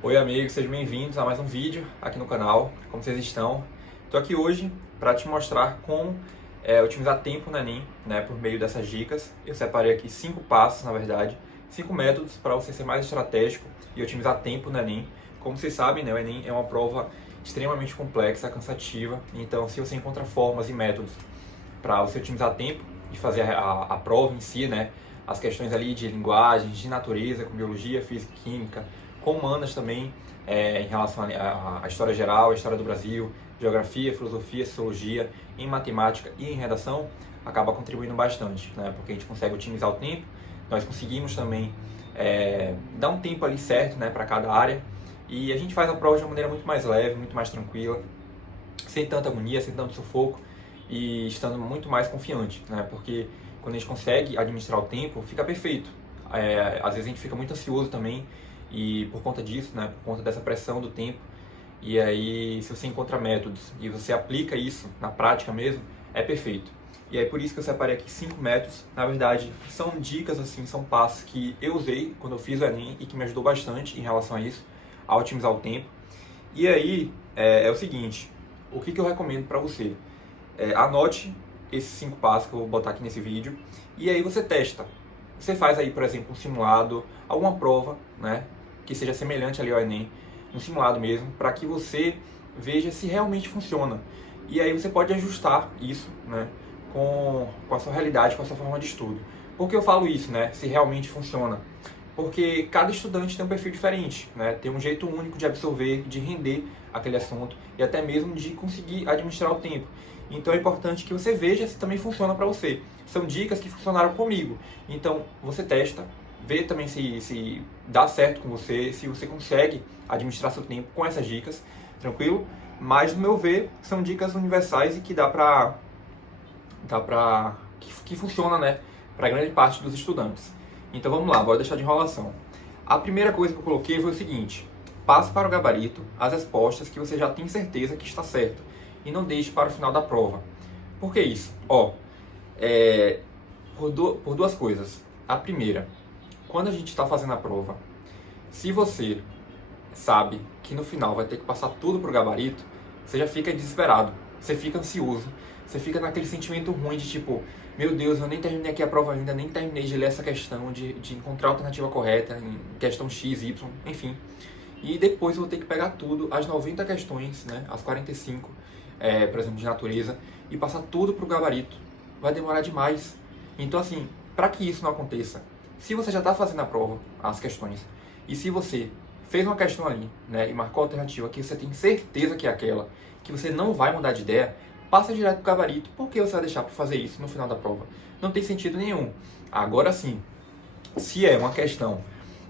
Oi amigos, sejam bem-vindos a mais um vídeo aqui no canal. Como vocês estão? Estou aqui hoje para te mostrar como otimizar tempo no Enem, né, por meio dessas dicas. Eu separei aqui 5 passos, na verdade, 5 métodos para você ser mais estratégico e otimizar tempo no Enem. Como vocês sabem, né, o Enem é uma prova extremamente complexa, cansativa, então se você encontra formas e métodos para você otimizar tempo e fazer a prova em si, né, as questões ali de linguagens, de natureza, com biologia, física e química, com humanas também, em relação à história geral, à história do Brasil, geografia, filosofia, sociologia, em matemática e em redação, acaba contribuindo bastante, né? Porque a gente consegue otimizar o tempo, nós conseguimos também dar um tempo ali certo, né, para cada área, e a gente faz a prova de uma maneira muito mais leve, muito mais tranquila, sem tanta agonia, sem tanto sufoco, e estando muito mais confiante, né? Porque quando a gente consegue administrar o tempo, fica perfeito. Às vezes a gente fica muito ansioso também, e por conta disso, né, por conta dessa pressão do tempo, e aí se você encontra métodos e você aplica isso na prática mesmo, é perfeito. E aí por isso que eu separei aqui 5 métodos, na verdade são dicas assim, são passos que eu usei quando eu fiz o Enem e que me ajudou bastante em relação a isso, a otimizar o tempo. E aí é o seguinte, o que eu recomendo para você? Anote esses 5 passos que eu vou botar aqui nesse vídeo e aí você testa. Você faz aí, por exemplo, um simulado, alguma prova, né, que seja semelhante ali ao Enem, um simulado mesmo, para que você veja se realmente funciona. E aí você pode ajustar isso, né, com a sua realidade, com a sua forma de estudo. Por que eu falo isso, né, se realmente funciona? Porque cada estudante tem um perfil diferente, né, tem um jeito único de absorver, de render aquele assunto e até mesmo de conseguir administrar o tempo. Então é importante que você veja se também funciona para você. São dicas que funcionaram comigo. Então você testa, vê também se dá certo com você, se você consegue administrar seu tempo com essas dicas, tranquilo? Mas no meu ver, são dicas universais e que que funciona, né, para grande parte dos estudantes. Então vamos lá, bora deixar de enrolação. A primeira coisa que eu coloquei foi o seguinte: passe para o gabarito as respostas que você já tem certeza que está certo e não deixe para o final da prova. Por que isso? Por duas coisas. A primeira, quando a gente está fazendo a prova, se você sabe que no final vai ter que passar tudo para o gabarito, você já fica desesperado, você fica ansioso, você fica naquele sentimento ruim de tipo, meu Deus, eu nem terminei aqui a prova ainda, nem terminei de ler essa questão, de encontrar a alternativa correta em questão X, Y, enfim. E depois eu vou ter que pegar tudo, as 90 questões, né, as 45, por exemplo, de natureza, e passar tudo para o gabarito. Vai demorar demais. Então, assim, para que isso não aconteça, se você já está fazendo a prova, as questões, e se você fez uma questão ali, né, e marcou a alternativa que você tem certeza que é aquela, que você não vai mudar de ideia, passa direto para o gabarito. Por que você vai deixar para fazer isso no final da prova? Não tem sentido nenhum. Agora sim, se é uma questão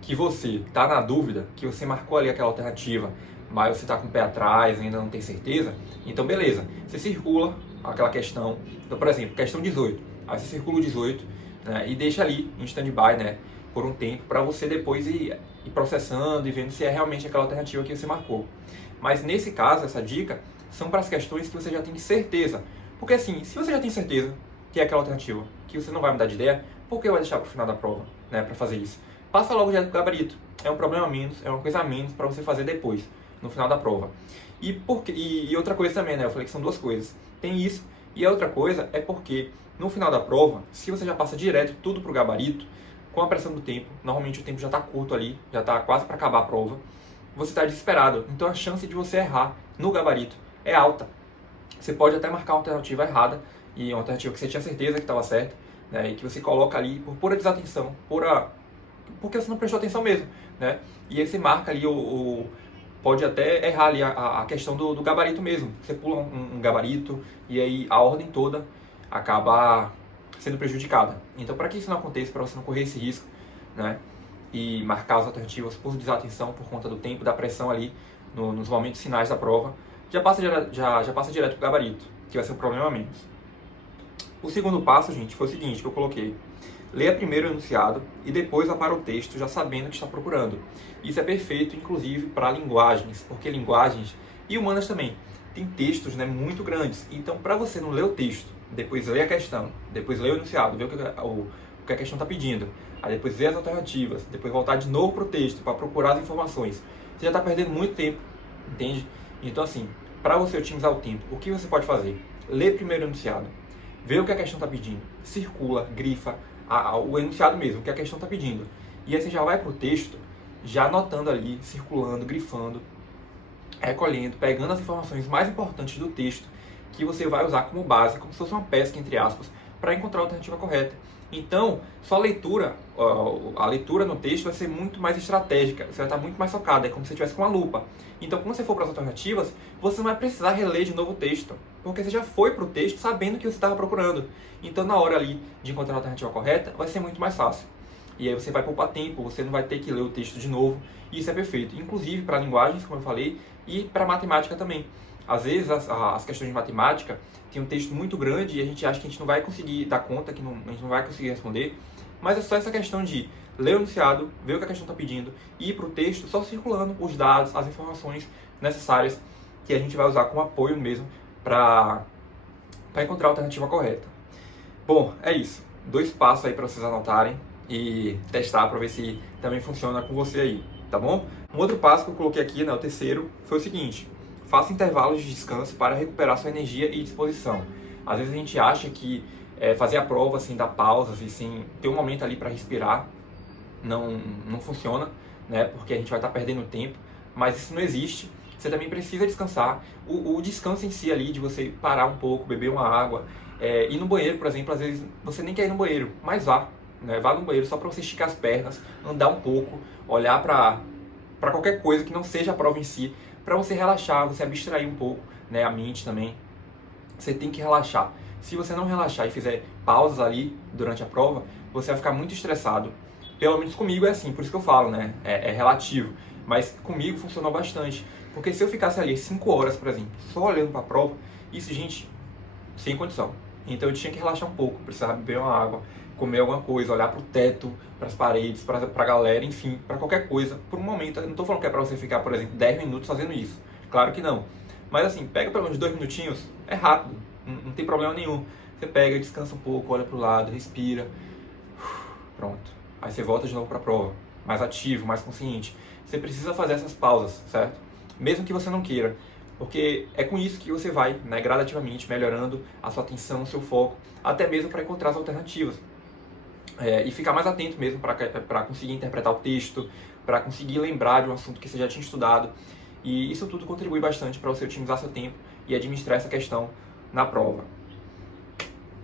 que você está na dúvida, que você marcou ali aquela alternativa, mas você está com o pé atrás, ainda não tem certeza, então beleza, você circula aquela questão. Então, por exemplo, questão 18, aí você circula o 18, né, e deixa ali em stand-by, né, por um tempo, para você depois ir processando e vendo se é realmente aquela alternativa que você marcou. Mas nesse caso, essa dica são para as questões que você já tem certeza. Porque assim, se você já tem certeza que é aquela alternativa, que você não vai mudar de ideia, por que vai deixar para o final da prova, né, para fazer isso? Passa logo direto para o gabarito. É um problema a menos, é uma coisa a menos para você fazer depois, no final da prova. E outra coisa também, né? Eu falei que são duas coisas. Tem isso, e a outra coisa é porque no final da prova, se você já passa direto tudo para o gabarito, com a pressão do tempo, normalmente o tempo já está curto ali, já está quase para acabar a prova, você está desesperado. Então a chance de você errar no gabarito é alta. Você pode até marcar uma alternativa errada, e uma alternativa que você tinha certeza que estava certa, né, e que você coloca ali por pura desatenção, porque você não prestou atenção mesmo, né? E aí você marca ali pode até errar ali a questão do gabarito mesmo. Você pula um gabarito e aí a ordem toda acaba sendo prejudicada. Então, para que isso não aconteça, para você não correr esse risco, né, e marcar as alternativas por desatenção, por conta do tempo, da pressão ali nos momentos finais da prova, já passa direto para o gabarito, que vai ser um problema a menos. O segundo passo, gente, foi o seguinte, que eu coloquei: leia primeiro o enunciado e depois vá para o texto, já sabendo o que está procurando. Isso é perfeito, inclusive, para linguagens, porque linguagens e humanas também tem textos, né, muito grandes. Então, para você não ler o texto, depois ler a questão, depois ler o enunciado, ver o que a questão está pedindo, aí depois ver as alternativas, depois voltar de novo para o texto para procurar as informações, você já está perdendo muito tempo, entende? Então, assim, para você otimizar o tempo, o que você pode fazer? Lê primeiro o enunciado, vê o que a questão está pedindo, circula, grifa o enunciado mesmo, o que a questão está pedindo. E aí você já vai para o texto, já anotando ali, circulando, grifando, recolhendo, pegando as informações mais importantes do texto que você vai usar como base, como se fosse uma pesca, entre aspas, para encontrar a alternativa correta. Então, sua leitura, a leitura no texto vai ser muito mais estratégica, você vai estar muito mais focado, é como se você estivesse com uma lupa. Então, quando você for para as alternativas, você não vai precisar reler de novo o texto, porque você já foi para o texto sabendo o que você estava procurando. Então, na hora ali de encontrar a alternativa correta, vai ser muito mais fácil. E aí você vai poupar tempo, você não vai ter que ler o texto de novo, e isso é perfeito. Inclusive para linguagens, como eu falei, e para matemática também. Às vezes as questões de matemática tem um texto muito grande e a gente acha que a gente não vai conseguir dar conta, que a gente não vai conseguir responder, mas é só essa questão de ler o enunciado, ver o que a questão está pedindo e ir para o texto só circulando os dados, as informações necessárias que a gente vai usar como apoio mesmo para encontrar a alternativa correta. Bom, é isso. 2 passos aí para vocês anotarem e testar para ver se também funciona com você aí, tá bom? Um outro passo que eu coloquei aqui, né, o terceiro, foi o seguinte: faça intervalos de descanso para recuperar sua energia e disposição. Às vezes a gente acha que fazer a prova sem dar pausas e sem ter um momento ali para respirar não funciona, né? Porque a gente vai estar perdendo tempo, mas isso não existe. Você também precisa descansar. O descanso em si ali, de você parar um pouco, beber uma água, ir no banheiro, por exemplo, às vezes você nem quer ir no banheiro, mas vá, né? Vá no banheiro só para você esticar as pernas, andar um pouco, olhar para qualquer coisa que não seja a prova em si, para você relaxar, você abstrair um pouco, né, a mente também. Você tem que relaxar. Se você não relaxar e fizer pausas ali durante a prova, você vai ficar muito estressado. Pelo menos comigo é assim, por isso que eu falo, né? É relativo. Mas comigo funcionou bastante. Porque se eu ficasse ali 5 horas, por exemplo, só olhando para a prova, isso, gente, sem condição. Então eu tinha que relaxar um pouco, precisava beber uma água, comer alguma coisa, olhar para o teto, para as paredes, para a galera, enfim, para qualquer coisa, por um momento. Eu não estou falando que é para você ficar, por exemplo, 10 minutos fazendo isso. Claro que não. Mas assim, pega pelo menos 2 minutinhos, é rápido, não tem problema nenhum. Você pega, descansa um pouco, olha para o lado, respira. Pronto. Aí você volta de novo para a prova, mais ativo, mais consciente. Você precisa fazer essas pausas, certo? Mesmo que você não queira. Porque é com isso que você vai, né, gradativamente melhorando a sua atenção, o seu foco, até mesmo para encontrar as alternativas. E ficar mais atento mesmo para conseguir interpretar o texto, para conseguir lembrar de um assunto que você já tinha estudado. E isso tudo contribui bastante para você otimizar seu tempo e administrar essa questão na prova.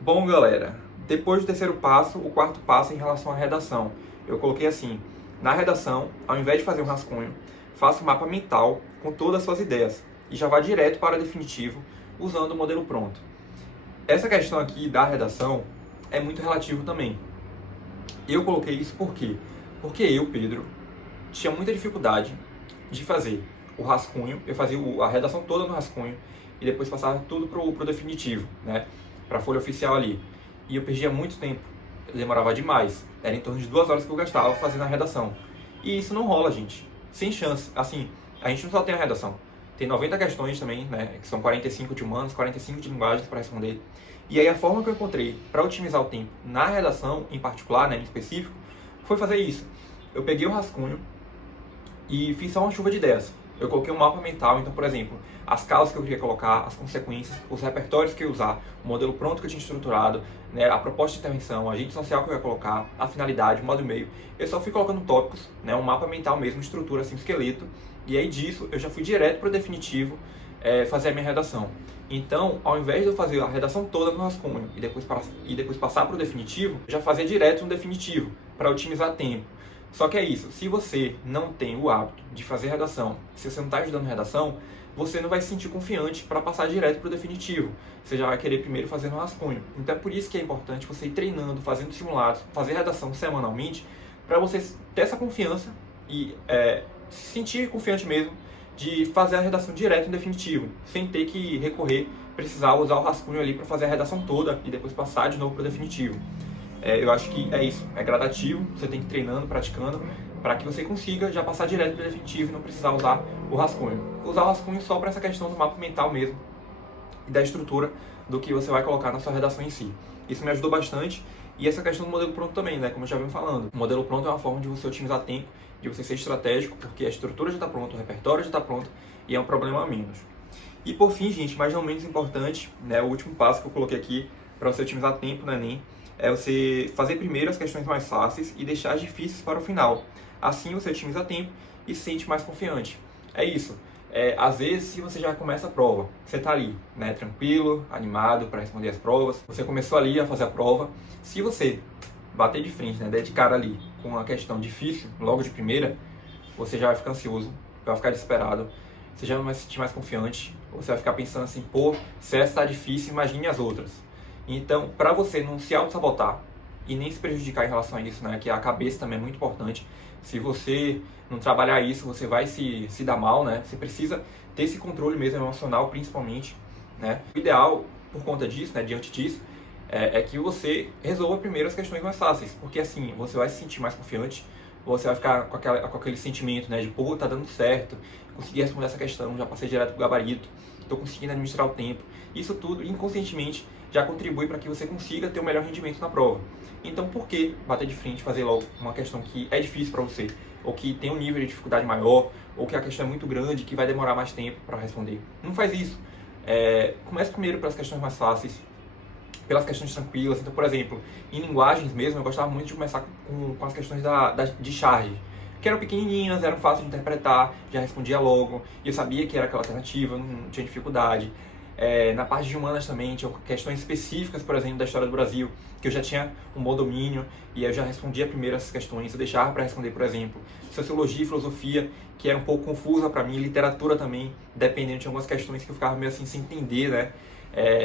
Bom, galera, depois do terceiro passo, o quarto passo é em relação à redação. Eu coloquei assim: na redação, ao invés de fazer um rascunho, faça um mapa mental com todas as suas ideias e já vá direto para o definitivo usando o modelo pronto. Essa questão aqui da redação é muito relativo também. Eu coloquei isso por quê? Porque eu, Pedro, tinha muita dificuldade de fazer o rascunho. Eu fazia a redação toda no rascunho e depois passava tudo pro definitivo, né? Pra folha oficial ali. E eu perdia muito tempo. Eu demorava demais. Era em torno de 2 horas que eu gastava fazendo a redação. E isso não rola, gente. Sem chance. Assim, a gente não só tem a redação. Tem 90 questões também, né? Que são 45 de humanos, 45 de linguagens para responder. E aí a forma que eu encontrei para otimizar o tempo na redação, em particular, né, em específico, foi fazer isso. Eu peguei o rascunho e fiz só uma chuva de ideias. Eu coloquei um mapa mental, então, por exemplo, as causas que eu queria colocar, as consequências, os repertórios que eu ia usar, o modelo pronto que eu tinha estruturado, né, a proposta de intervenção, a agente social que eu ia colocar, a finalidade, o modo e meio. Eu só fui colocando tópicos, né, um mapa mental mesmo, estrutura, assim, um esqueleto. E aí disso, eu já fui direto para o definitivo fazer a minha redação. Então, ao invés de eu fazer a redação toda no rascunho e depois passar para o definitivo, eu já fazia direto no definitivo, para otimizar tempo. Só que é isso, se você não tem o hábito de fazer redação, se você não está estudando redação, você não vai se sentir confiante para passar direto para o definitivo. Você já vai querer primeiro fazer no rascunho. Então é por isso que é importante você ir treinando, fazendo simulados, fazer redação semanalmente, para você ter essa confiança e se sentir confiante mesmo de fazer a redação direto no definitivo, sem ter que recorrer, precisar usar o rascunho ali para fazer a redação toda e depois passar de novo para o definitivo. Eu acho que é isso, é gradativo, você tem que ir treinando, praticando, para que você consiga já passar direto para o definitivo e não precisar usar o rascunho. Usar o rascunho só para essa questão do mapa mental mesmo e da estrutura do que você vai colocar na sua redação em si. Isso me ajudou bastante. E essa questão do modelo pronto também, né? Como eu já venho falando. O modelo pronto é uma forma de você otimizar tempo de você ser estratégico, porque a estrutura já está pronta, o repertório já está pronto e é um problema a menos. E por fim, gente, mas não menos importante, né, o último passo que eu coloquei aqui para você otimizar tempo no Enem é você fazer primeiro as questões mais fáceis e deixar as difíceis para o final. Assim você otimiza tempo e se sente mais confiante. É isso. Às vezes, se você já começa a prova, você está ali, né, tranquilo, animado para responder as provas, você começou ali a fazer a prova, se você bater de frente, né, der de cara ali com uma questão difícil, logo de primeira, você já vai ficar ansioso, vai ficar desesperado, você já não vai se sentir mais confiante, você vai ficar pensando assim, pô, se essa está difícil, imagine as outras. Então, para você não se auto-sabotar e nem se prejudicar em relação a isso, né, que a cabeça também é muito importante, se você não trabalhar isso, você vai se dar mal, né? Você precisa ter esse controle mesmo emocional, principalmente, né? O ideal, por conta disso, né, diante disso, é que você resolva primeiro as questões mais fáceis, porque assim, você vai se sentir mais confiante, você vai ficar com aquele sentimento, né, de pô, tá dando certo, consegui responder essa questão, já passei direto pro gabarito, estou conseguindo administrar o tempo. Isso tudo, inconscientemente, já contribui para que você consiga ter o melhor rendimento na prova. Então, por que bater de frente e fazer logo uma questão que é difícil para você, ou que tem um nível de dificuldade maior, ou que a questão é muito grande, que vai demorar mais tempo para responder? Não faz isso. Comece primeiro pelas questões mais fáceis, pelas questões tranquilas. Então, por exemplo, em linguagens mesmo, eu gostava muito de começar com as questões de charge, que eram pequenininhas, eram fáceis de interpretar, já respondia logo, e eu sabia que era aquela alternativa, não tinha dificuldade. Na parte de humanas também, tinha questões específicas, por exemplo, da história do Brasil, que eu já tinha um bom domínio, e eu já respondia primeiro essas questões, eu deixava para responder, por exemplo, sociologia e filosofia, que era um pouco confusa para mim, literatura também, dependendo de algumas questões que eu ficava meio assim sem entender, né?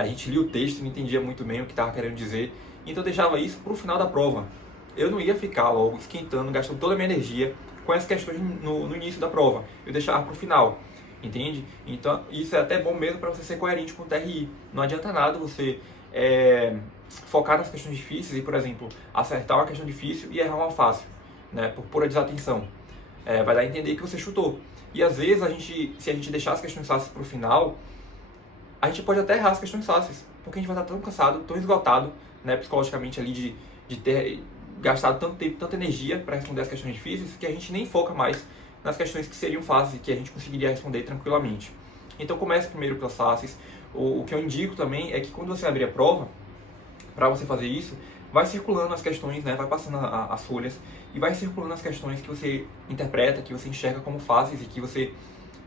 A gente lia o texto e não entendia muito bem o que estava querendo dizer, então eu deixava isso para o final da prova. Eu não ia ficar logo esquentando, gastando toda a minha energia com essas questões no início da prova, eu deixava para o final. Entende? Então, isso é até bom mesmo para você ser coerente com o TRI. Não adianta nada você focar nas questões difíceis e, por exemplo, acertar uma questão difícil e errar uma fácil, né? Por pura desatenção. Vai dar a entender que você chutou. E às vezes, se a gente deixar as questões fáceis para o final, a gente pode até errar as questões fáceis, porque a gente vai estar tão cansado, tão esgotado, né, psicologicamente ali de ter gastado tanto tempo, tanta energia para responder as questões difíceis, que a gente nem foca mais nas questões que seriam fáceis e que a gente conseguiria responder tranquilamente. Então comece primeiro pelas fáceis. O que eu indico também é que quando você abrir a prova, para você fazer isso, vai circulando as questões, né? Vai passando as folhas e vai circulando as questões que você interpreta, que você enxerga como fáceis e que você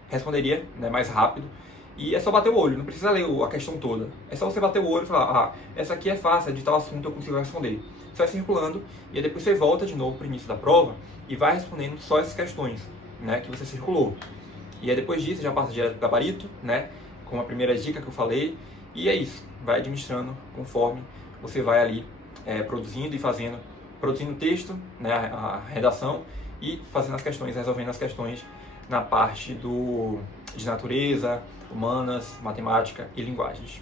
responderia, né, mais rápido. E é só bater o olho, não precisa ler a questão toda. É só você bater o olho e falar, essa aqui é fácil, é de tal assunto, eu consigo responder. Você vai circulando e aí depois você volta de novo para o início da prova e vai respondendo só essas questões, né, que você circulou. E aí depois disso já passa direto para o gabarito, né, com a primeira dica que eu falei, e é isso, vai administrando conforme você vai ali produzindo o texto, né, a redação, e fazendo as questões, resolvendo as questões na parte de natureza, humanas, matemática e linguagens.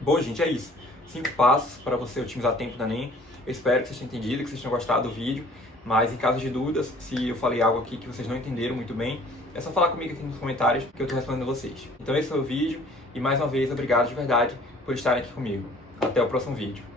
Bom, gente, é isso. 5 passos para você otimizar tempo do Enem. Eu espero que vocês tenham entendido, que vocês tenham gostado do vídeo. Mas em caso de dúvidas, se eu falei algo aqui que vocês não entenderam muito bem, é só falar comigo aqui nos comentários que eu estou respondendo a vocês. Então esse foi o vídeo e mais uma vez, obrigado de verdade por estarem aqui comigo. Até o próximo vídeo.